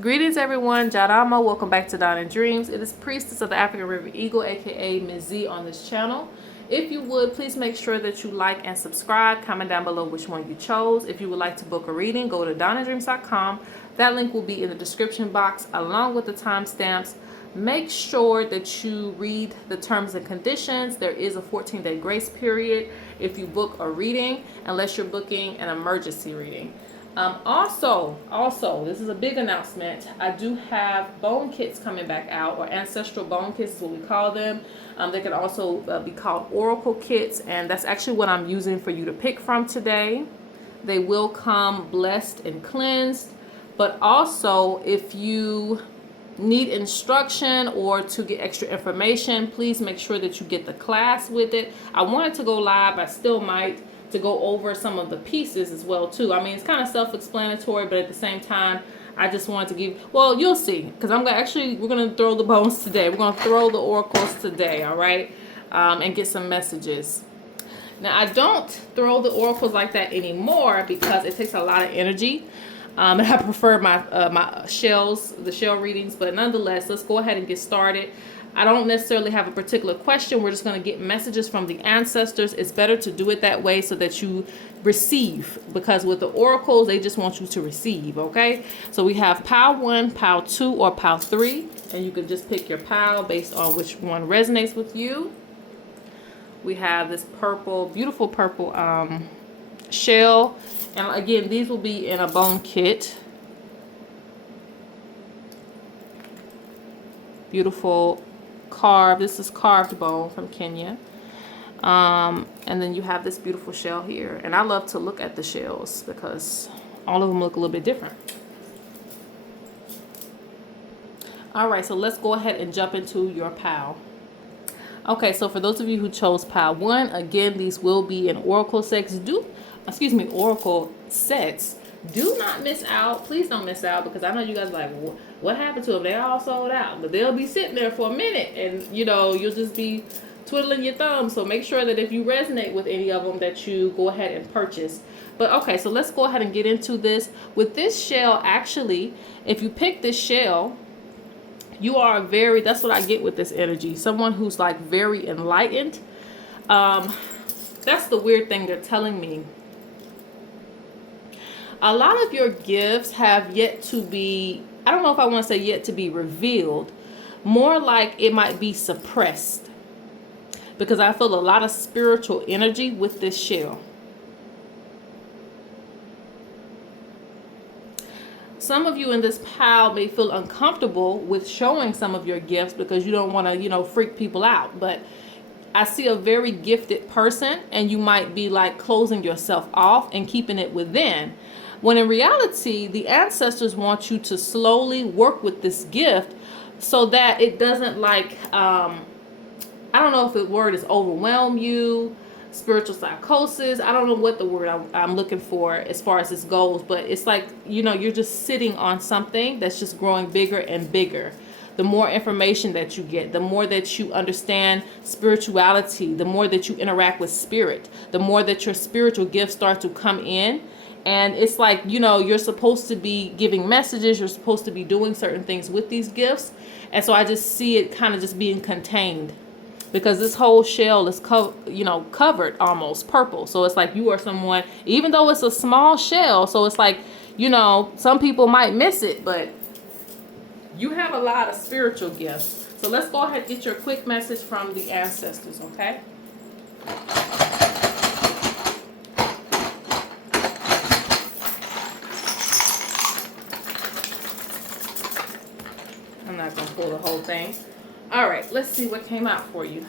Greetings everyone, Jadama. Welcome back to Dawn and Dreams. It is Priestess of the African River Eagle, aka Ms.Z on this channel. If you would, please make sure that you like and subscribe. Comment down below which one you chose. If you would like to book a reading, go to dawnandreams.com. That link will be in the description box along with the timestamps. Make sure that you read the terms and conditions. There is a 14-day grace period if you book a reading, unless you're booking an emergency reading. Also, this is a big announcement. I do have bone kits coming back out, or ancestral bone kits is what we call them. They can also be called oracle kits, and that's actually what I'm using for you to pick from today. They will come blessed and cleansed, but also if you need instruction or to get extra information, please make sure that you get the class with it. I wanted to go live, I still might, to go over some of the pieces as well too. I mean, it's kind of self-explanatory, but at the same time, I just wanted to give, well, you'll see, because I'm gonna actually, we're gonna throw the bones today. We're gonna throw the oracles today, all right, and get some messages. Now, I don't throw the oracles like that anymore because it takes a lot of energy. And I prefer my shells, the shell readings, but nonetheless, let's go ahead and get started. I don't necessarily have a particular question. We're just going to get messages from the ancestors. It's better to do it that way so that you receive, because with the oracles, they just want you to receive, okay? So we have pile 1, pile 2, or pile 3, and you can just pick your pile based on which one resonates with you. We have this purple, beautiful purple shell, and again, these will be in a bone kit. Beautiful carved, this is carved bone from Kenya. And then you have this beautiful shell here, and I love to look at the shells because all of them look a little bit different. All right, so let's go ahead and jump into your pile. Okay, so for those of you who chose pile 1, again, these will be in oracle sets. Oracle sets. Do not miss out. Please don't miss out, because I know you guys are like, what happened to them? They all sold out, but they'll be sitting there for a minute, and you know, you'll just be twiddling your thumbs. So make sure that if you resonate with any of them, that you go ahead and purchase. But okay, so let's go ahead and get into this. With this shell, actually, if you pick this shell, you are that's what I get with this energy. Someone who's like very enlightened. That's the weird thing they're telling me. A lot of your gifts have yet to be, I don't know if I want to say yet to be revealed, more like it might be suppressed, because I feel a lot of spiritual energy with this shell. Some of you in this pile may feel uncomfortable with showing some of your gifts because you don't want to, you know, freak people out. But I see a very gifted person, and you might be like closing yourself off and keeping it within. When in reality, the ancestors want you to slowly work with this gift so that it doesn't like, I don't know if the word is overwhelm you, spiritual psychosis. I don't know what the word I'm looking for as far as this goes, but it's like, you know, you're just sitting on something that's just growing bigger and bigger. The more information that you get, the more that you understand spirituality, the more that you interact with spirit, the more that your spiritual gifts start to come in. And it's like, you know, you're supposed to be giving messages, you're supposed to be doing certain things with these gifts. And so I just see it kind of just being contained, because this whole shell is covered almost purple. So it's like you are someone, even though it's a small shell, so it's like, you know, some people might miss it, but you have a lot of spiritual gifts. So let's go ahead and get your quick message from the ancestors, okay? I'm not going to pull the whole thing. All right, let's see what came out for you.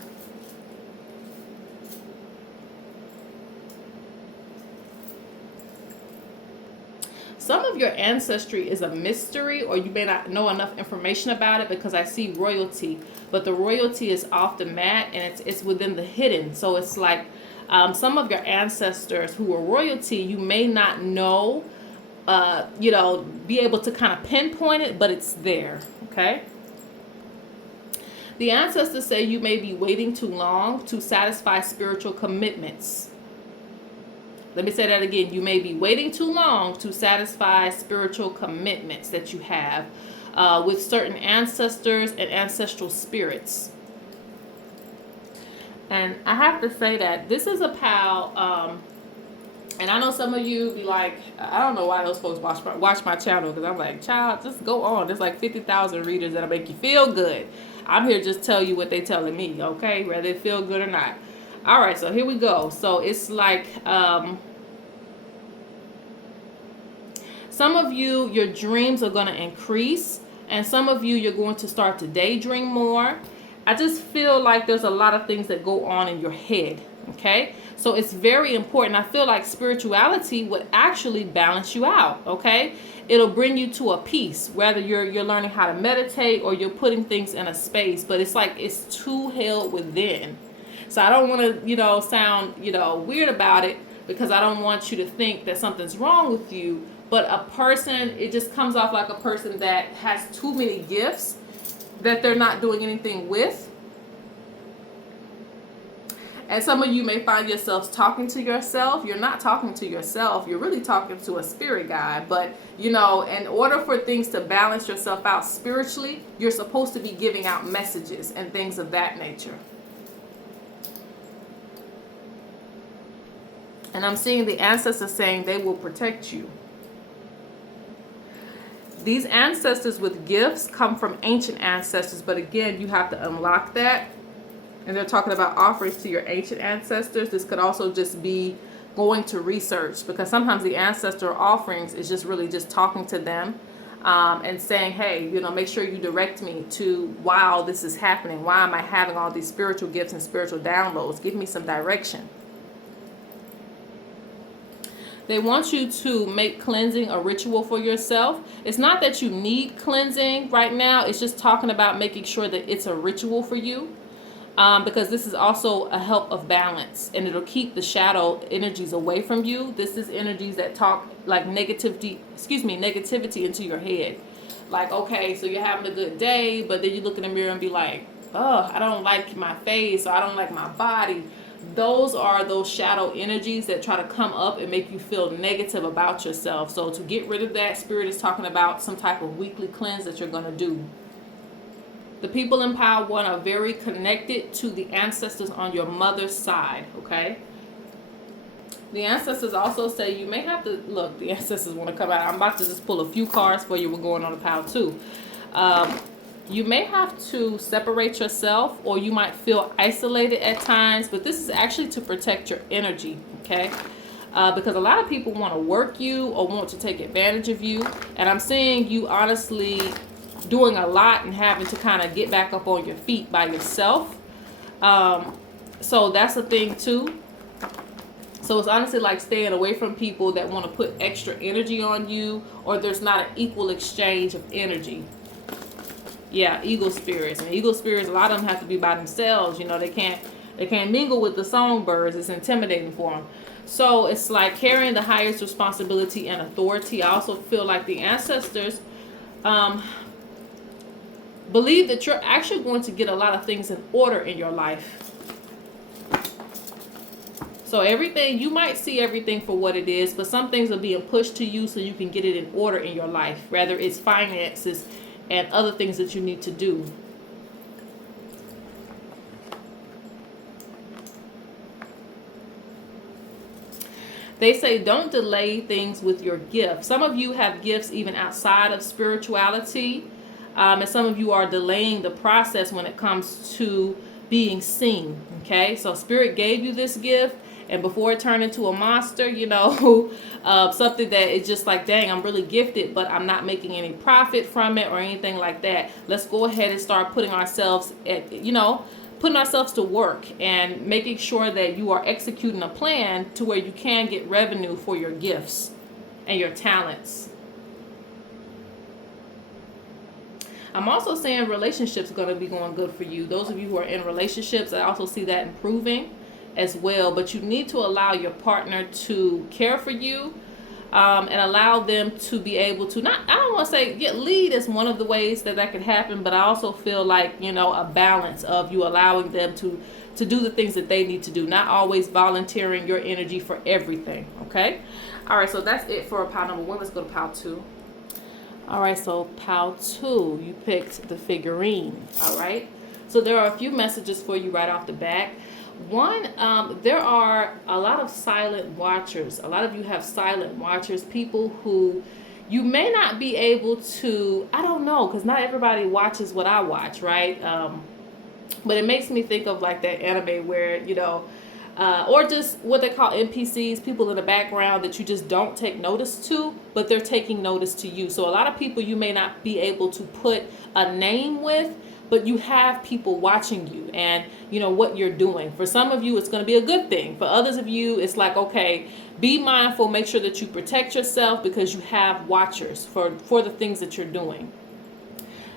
Some of your ancestry is a mystery, or you may not know enough information about it, because I see royalty, but the royalty is off the mat and it's within the hidden. So it's like some of your ancestors who are royalty, you may not know, you know, be able to kind of pinpoint it, but it's there, okay? The ancestors say you may be waiting too long to satisfy spiritual commitments. Let me say that again. You may be waiting too long to satisfy spiritual commitments that you have with certain ancestors and ancestral spirits. And I have to say that this is a pal, and I know some of you be like, I don't know why those folks watch my channel, because I'm like, child, just go on. There's like 50,000 readers that'll make you feel good. I'm here just tell you what they telling me, okay? Whether it feel good or not. All right, so here we go. So it's like, some of you, your dreams are going to increase. And some of you, you're going to start to daydream more. I just feel like there's a lot of things that go on in your head, okay? So it's very important. I feel like spirituality would actually balance you out, okay? It'll bring you to a peace, whether you're learning how to meditate or you're putting things in a space, but it's like it's too held within. So I don't want to, sound, weird about it, because I don't want you to think that something's wrong with you. But a person, it just comes off like a person that has too many gifts that they're not doing anything with. And some of you may find yourselves talking to yourself. You're not talking to yourself. You're really talking to a spirit guide. But, in order for things to balance yourself out spiritually, you're supposed to be giving out messages and things of that nature. And I'm seeing the ancestors saying they will protect you. These ancestors with gifts come from ancient ancestors. But again, you have to unlock that. And they're talking about offerings to your ancient ancestors. This could also just be going to research, because sometimes the ancestor offerings is just really just talking to them and saying, hey, make sure you direct me to why all this is happening. Why am I having all these spiritual gifts and spiritual downloads? Give me some direction. They want you to make cleansing a ritual for yourself. It's not that you need cleansing right now. It's just talking about making sure that it's a ritual for you. Because this is also a help of balance, and it'll keep the shadow energies away from you. This is energies that talk like negativity into your head. Like, okay, so you're having a good day, but then you look in the mirror and be like, oh, I don't like my face, or I don't like my body. Those are those shadow energies that try to come up and make you feel negative about yourself. So to get rid of that, Spirit is talking about some type of weekly cleanse that you're going to do. The people in Pile 1 are very connected to the ancestors on your mother's side, okay? The ancestors also say you may have to, look, the ancestors want to come out. I'm about to just pull a few cards for you. We're going on to Pile 2. You may have to separate yourself, or you might feel isolated at times, but this is actually to protect your energy, okay? Because a lot of people want to work you or want to take advantage of you. And I'm seeing you honestly doing a lot and having to kind of get back up on your feet by yourself. So that's a thing too. So it's honestly like staying away from people that want to put extra energy on you, or there's not an equal exchange of energy. Yeah, eagle spirits. And eagle spirits, a lot of them have to be by themselves. They can't mingle with the songbirds. It's intimidating for them. So it's like carrying the highest responsibility and authority. I also feel like the ancestors believe that you're actually going to get a lot of things in order in your life. So everything, you might see everything for what it is, but some things are being pushed to you so you can get it in order in your life. Whether it's finances and other things that you need to do. They say don't delay things with your gifts. Some of you have gifts even outside of spirituality. And some of you are delaying the process when it comes to being seen. Okay, so Spirit gave you this gift, and before it turned into a monster, something that is just like, dang, I'm really gifted, but I'm not making any profit from it or anything like that. Let's go ahead and start putting ourselves to work and making sure that you are executing a plan to where you can get revenue for your gifts and your talents. I'm also saying relationships are going to be going good for you. Those of you who are in relationships, I also see that improving as well. But you need to allow your partner to care for you and allow them to be able to, I don't want to say lead is one of the ways that could happen, but I also feel like, a balance of you allowing them to to do the things that they need to do, not always volunteering your energy for everything. Okay. All right. So that's it for pile number 1. Let's go to pile 2. All right. So pile 2, you picked the figurine. All right. So there are a few messages for you right off the bat. One, there are a lot of silent watchers. A lot of you have silent watchers, people who you may not be able to, I don't know, because not everybody watches what I watch, right? But it makes me think of like that anime where, you know, or just what they call NPCs, people in the background that you just don't take notice to, but they're taking notice to you. So a lot of people you may not be able to put a name with, but you have people watching you and you know what you're doing. For some of you, it's going to be a good thing. For others of you, it's like, okay, be mindful, make sure that you protect yourself because you have watchers for the things that you're doing.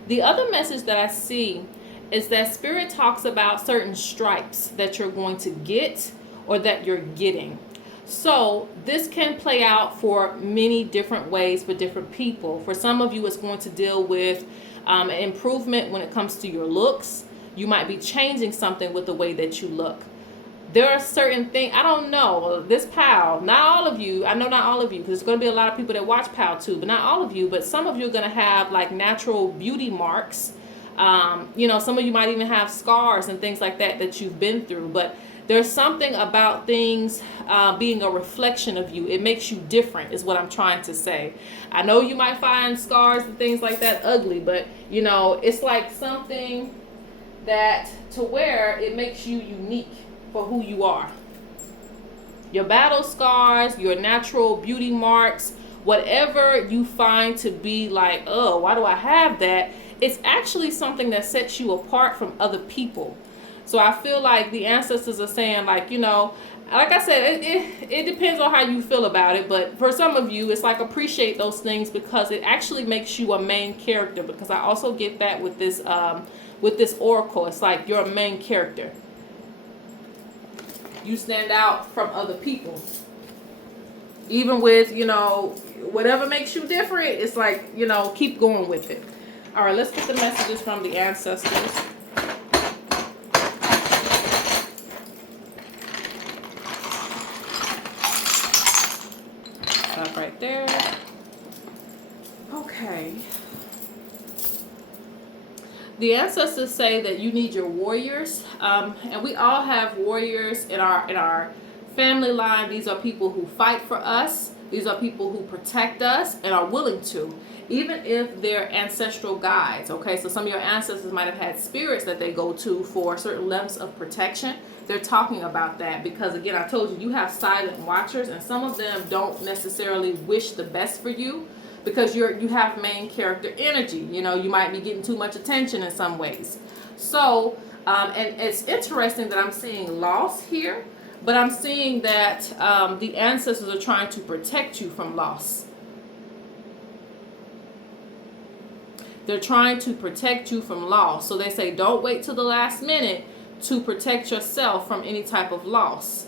The other message that I see is that Spirit talks about certain stripes that you're going to get or that you're getting. So this can play out for many different ways for different people. For some of you, it's going to deal with an improvement when it comes to your looks. You might be changing something with the way that you look. There are certain things, I don't know, this pile, not all of you, I know not all of you, because there's going to be a lot of people that watch pile 2, but not all of you, but some of you are going to have like natural beauty marks. You know, some of you might even have scars and things like that that you've been through, but there's something about things being a reflection of you. It makes you different is what I'm trying to say. I know you might find scars and things like that ugly, but you know, it's like something that to where it makes you unique for who you are. Your battle scars, your natural beauty marks, whatever you find to be like, oh, why do I have that? It's actually something that sets you apart from other people. So I feel like the ancestors are saying, like, you know, like I said, it depends on how you feel about it. But for some of you, it's like appreciate those things because it actually makes you a main character. Because I also get that with this oracle. It's like you're a main character. You stand out from other people. Even with, you know, whatever makes you different, it's like, you know, keep going with it. All right, let's get the messages from the ancestors. Stop right there. Okay. The ancestors say that you need your warriors, and we all have warriors in our family line. These are people who fight for us. These are people who protect us and are willing to, even if they're ancestral guides. Okay, so some of your ancestors might have had spirits that they go to for certain levels of protection. They're talking about that because, again, I told you, you have silent watchers, and some of them don't necessarily wish the best for you because you have main character energy. You know, you might be getting too much attention in some ways. So, and it's interesting that I'm seeing loss here. But I'm seeing that the ancestors are trying to protect you from loss. They're trying to protect you from loss. So they say don't wait till the last minute to protect yourself from any type of loss.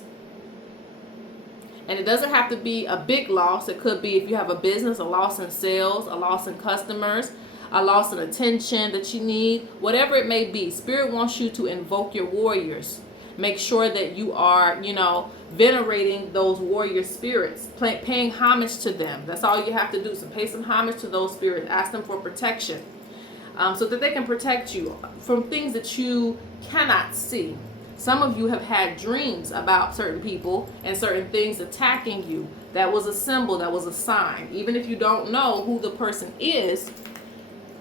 And it doesn't have to be a big loss. It could be if you have a business, a loss in sales, a loss in customers, a loss in attention that you need, whatever it may be. Spirit wants you to invoke your warriors. Make sure that you are, you know, venerating those warrior spirits, paying homage to them. That's all you have to do. So pay some homage to those spirits. Ask them for protection so that they can protect you from things that you cannot see. Some of you have had dreams about certain people and certain things attacking you. That was a symbol. That was a sign. Even if you don't know who the person is,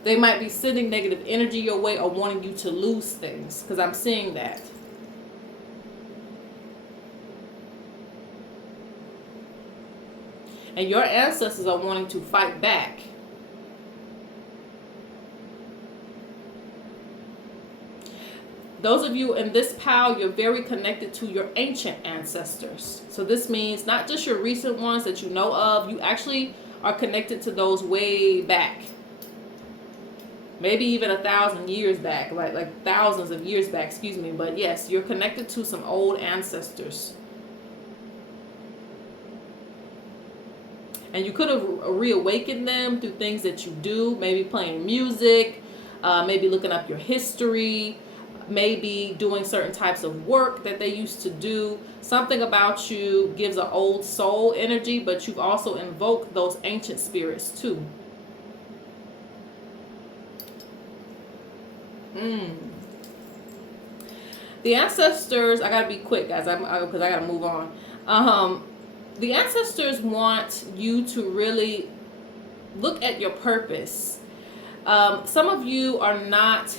they might be sending negative energy your way or wanting you to lose things, because I'm seeing that. And your ancestors are wanting to fight back. Those of you in this pile, you're very connected to your ancient ancestors. So this means not just your recent ones that you know of, you actually are connected to those way back. Maybe even 1,000 years back, like thousands of years back, excuse me. But yes, you're connected to some old ancestors. And you could have reawakened them through things that you do, maybe playing music, maybe looking up your history, maybe doing certain types of work that they used to do. Something about you gives an old soul energy, but you've also invoked those ancient spirits too. The ancestors, I gotta be quick, guys, because I gotta move on. The ancestors want you to really look at your purpose. Some of you are not,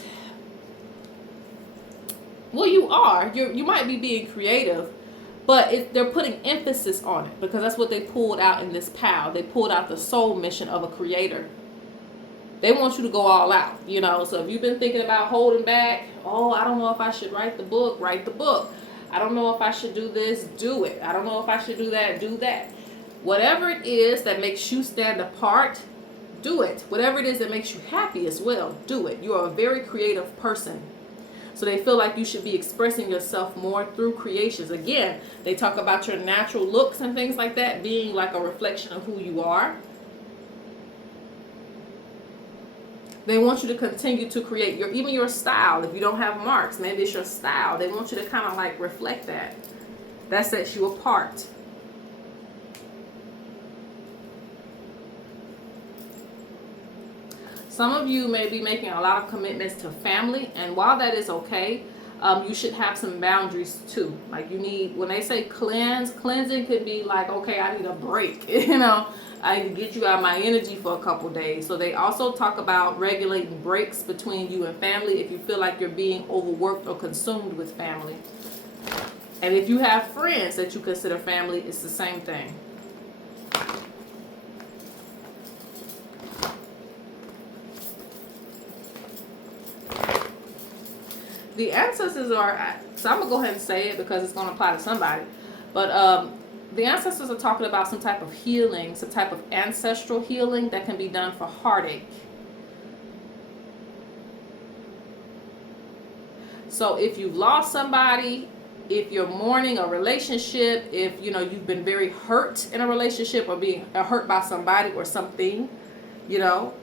well, you are. You might be being creative, but they're putting emphasis on it because that's what they pulled out in this pal. They pulled out the soul mission of a creator. They want you to go all out, you know. So if you've been thinking about holding back, oh, I don't know if I should write the book, write the book. I don't know if I should do this, do it. I don't know if I should do that, do that. Whatever it is that makes you stand apart, do it. Whatever it is that makes you happy as well, do it. You are a very creative person. So they feel like you should be expressing yourself more through creations. Again, they talk about your natural looks and things like that being like a reflection of who you are. They want you to continue to create even your style. If you don't have marks, maybe it's your style. They want you to kind of like reflect that. That sets you apart. Some of you may be making a lot of commitments to family, and while that is okay, you should have some boundaries too. Like you need, when they say cleansing could be like, okay, I need a break, you know. I can get you out of my energy for a couple days. So they also talk about regulating breaks between you and family if you feel like you're being overworked or consumed with family. And if you have friends that you consider family, it's the same thing. The ancestors are, so I'm going to go ahead and say it because it's going to apply to somebody. But the ancestors are talking about some type of healing, some type of ancestral healing that can be done for heartache. So if you've lost somebody, if you're mourning a relationship, if you know you've been very hurt in a relationship or being hurt by somebody or something, you know,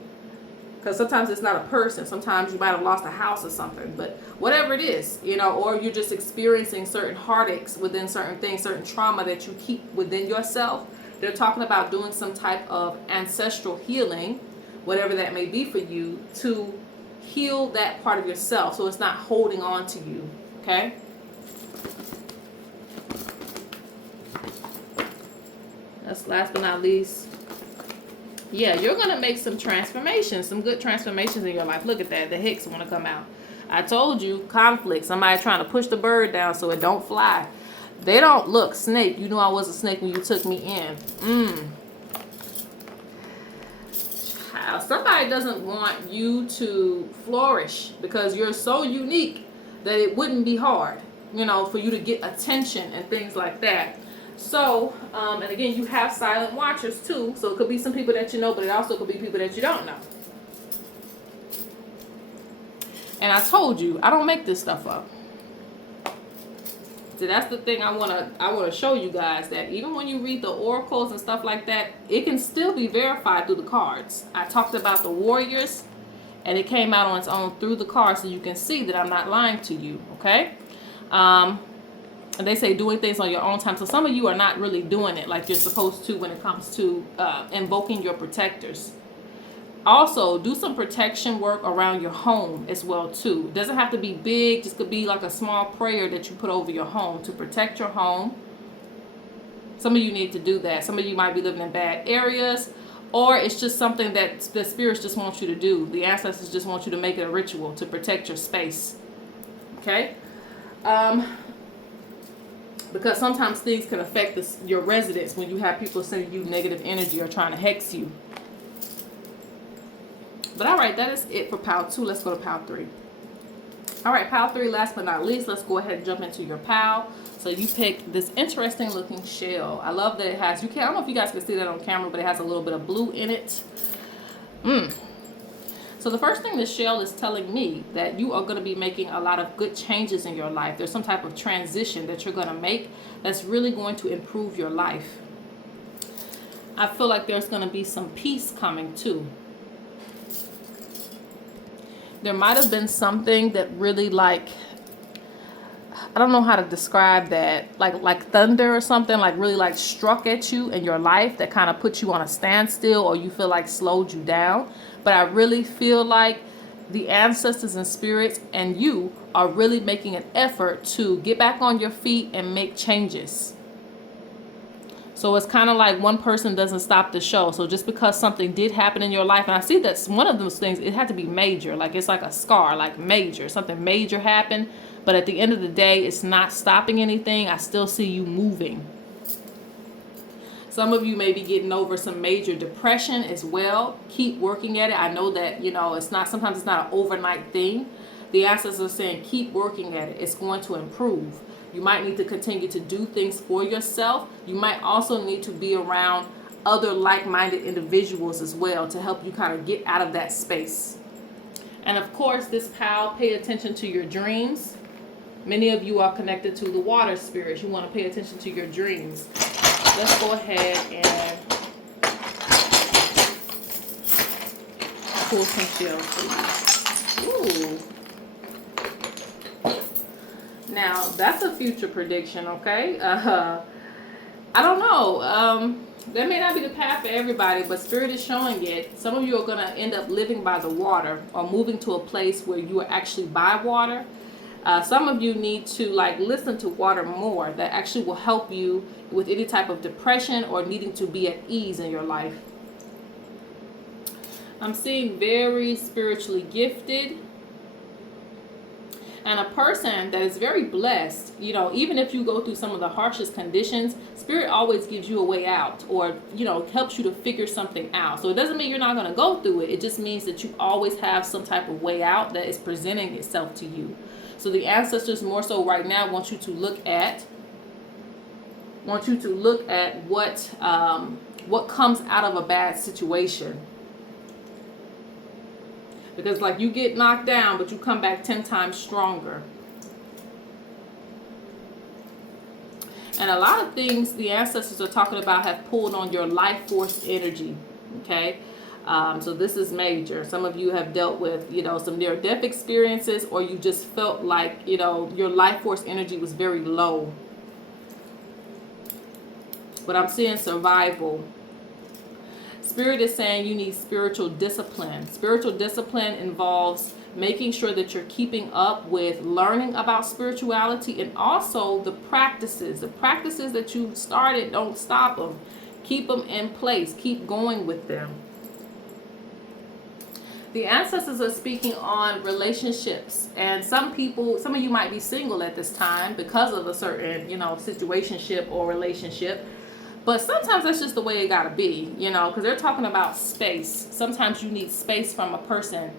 because sometimes it's not a person. Sometimes you might have lost a house or something. But whatever it is, you know, or you're just experiencing certain heartaches within certain things, certain trauma that you keep within yourself. They're talking about doing some type of ancestral healing, whatever that may be for you, to heal that part of yourself so it's not holding on to you. Okay? That's last but not least. Yeah, you're going to make some transformations, some good transformations in your life. Look at that. The hicks want to come out. I told you, conflict. Somebody trying to push the bird down so it don't fly. They don't look. Snake. You knew I was a snake when you took me in. Somebody doesn't want you to flourish because you're so unique that it wouldn't be hard, you know, for you to get attention and things like that. So, and again, you have silent watchers too. So it could be some people that you know, but it also could be people that you don't know. And I told you, I don't make this stuff up. See, that's the thing I wanna show you guys, that even when you read the oracles and stuff like that, it can still be verified through the cards. I talked about the warriors, and it came out on its own through the cards, so you can see that I'm not lying to you. Okay. And they say doing things on your own time. So some of you are not really doing it like you're supposed to when it comes to invoking your protectors. Also, do some protection work around your home as well too. It doesn't have to be big. Just could be like a small prayer that you put over your home to protect your home. Some of you need to do that. Some of you might be living in bad areas, or it's just something that the spirits just want you to do. The ancestors just want you to make it a ritual to protect your space. Okay? Because sometimes things can affect your residence when you have people sending you negative energy or trying to hex you. But all right, that is it for pile 2. Let's go to pile 3. All right, pile 3, last but not least, let's go ahead and jump into your pile. So you picked this interesting looking shell. I love that it has, I don't know if you guys can see that on camera, but it has a little bit of blue in it. So the first thing this shell is telling me that you are going to be making a lot of good changes in your life. There's some type of transition that you're going to make that's really going to improve your life. I feel like there's going to be some peace coming too. There might have been something that really I don't know how to describe that, like thunder or something, like really like struck at you in your life that kind of put you on a standstill, or you feel like slowed you down. But I really feel like the ancestors and spirits and you are really making an effort to get back on your feet and make changes. So it's kind of like one person doesn't stop the show. So just because something did happen in your life, and I see that's one of those things, it had to be major. Like it's like a scar, like major. Something major happened. But at the end of the day, it's not stopping anything. I still see you moving. Some of you may be getting over some major depression as well. Keep working at it. I know that, sometimes it's not an overnight thing. The ancestors are saying keep working at it. It's going to improve. You might need to continue to do things for yourself. You might also need to be around other like-minded individuals as well to help you kind of get out of that space. And of course, this pal, pay attention to your dreams. Many of you are connected to the water spirits. You want to pay attention to your dreams. Let's go ahead and pull some shells for you. Ooh. Now, that's a future prediction, okay? I don't know. That may not be the path for everybody, but Spirit is showing it. Some of you are going to end up living by the water or moving to a place where you are actually by water. Some of you need to listen to water more. That actually will help you with any type of depression or needing to be at ease in your life. I'm seeing very spiritually gifted. And a person that is very blessed, even if you go through some of the harshest conditions, Spirit always gives you a way out, or, helps you to figure something out. So it doesn't mean you're not going to go through it. It just means that you always have some type of way out that is presenting itself to you. So the ancestors more so right now want you to look at what comes out of a bad situation. Because you get knocked down, but you come back 10 times stronger. And a lot of things the ancestors are talking about have pulled on your life force energy. Okay? So this is major. Some of you have dealt with, some near-death experiences, or you just felt like, your life force energy was very low. But I'm seeing survival. Spirit is saying you need spiritual discipline. Spiritual discipline involves making sure that you're keeping up with learning about spirituality, and also the practices. The practices that you started, don't stop them. Keep them in place. Keep going with them. The ancestors are speaking on relationships, and some of you might be single at this time because of a certain, situationship or relationship. But sometimes that's just the way it gotta be, because they're talking about space. Sometimes you need space from a person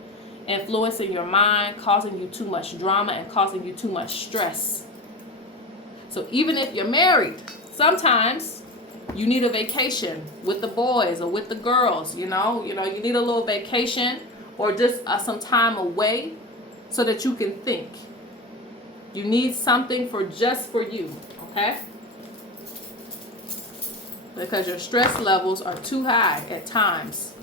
influencing your mind, causing you too much drama, and causing you too much stress. So even if you're married, sometimes you need a vacation with the boys or with the girls, you need a little vacation or just some time away so that you can think. You need something just for you, okay? Because your stress levels are too high at times.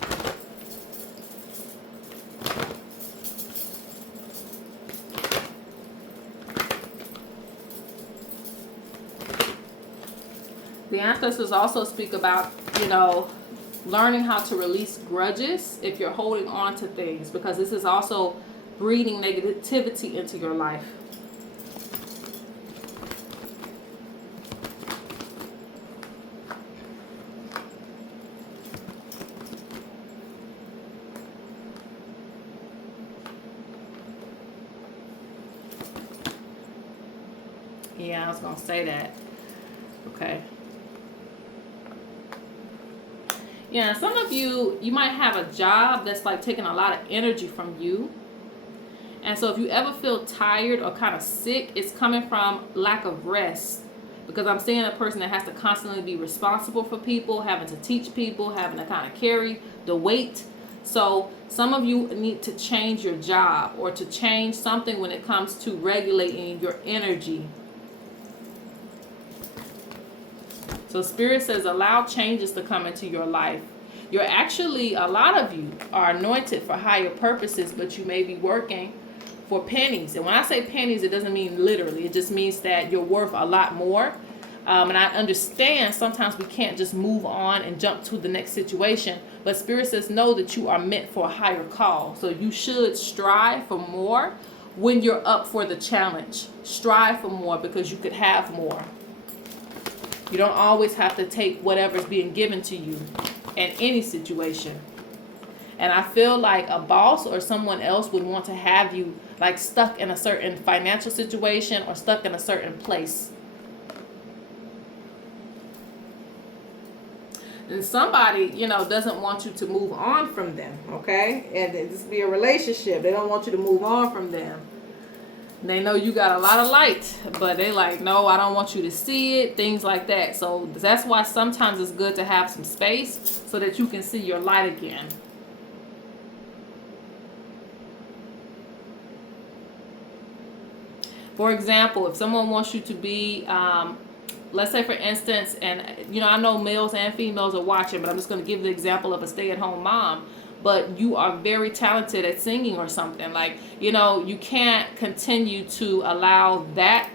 The ancestors also speak about, learning how to release grudges if you're holding on to things, because this is also breeding negativity into your life. Yeah, I was going to say that. Okay. Yeah, some of you might have a job that's taking a lot of energy from you. And so if you ever feel tired or kind of sick, it's coming from lack of rest. Because I'm seeing a person that has to constantly be responsible for people, having to teach people, having to kind of carry the weight. So some of you need to change your job or to change something when it comes to regulating your energy. So Spirit says allow changes to come into your life. A lot of you are anointed for higher purposes, but you may be working for pennies. And when I say pennies, it doesn't mean literally. It just means that you're worth a lot more. And I understand sometimes we can't just move on and jump to the next situation. But Spirit says know that you are meant for a higher call. So you should strive for more when you're up for the challenge. Strive for more because you could have more. You don't always have to take whatever's being given to you in any situation. And I feel like a boss or someone else would want to have you like stuck in a certain financial situation or stuck in a certain place. And somebody, you know, doesn't want you to move on from them, okay? And this be a relationship. They don't want you to move on from them. They know you got a lot of light, but they like, no, I don't want you to see it, things like that. So that's why sometimes it's good to have some space so that you can see your light again. For example, if someone wants you to be, let's say for instance, and you know, I know males and females are watching, but I'm just going to give the example of a stay-at-home mom. But you are very talented at singing or something. Like, you know, you can't continue to allow that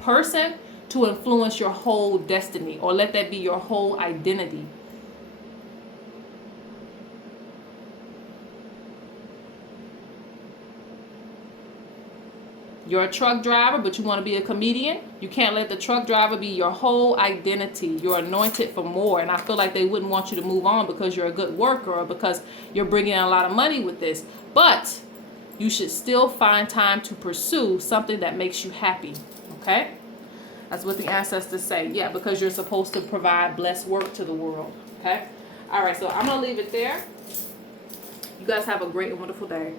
person to influence your whole destiny or let that be your whole identity. You're a truck driver, but you want to be a comedian. You can't let the truck driver be your whole identity. You're anointed for more. And I feel like they wouldn't want you to move on because you're a good worker or because you're bringing in a lot of money with this. But you should still find time to pursue something that makes you happy. Okay? That's what the ancestors say. Yeah, because you're supposed to provide blessed work to the world. Okay? All right, so I'm going to leave it there. You guys have a great and wonderful day.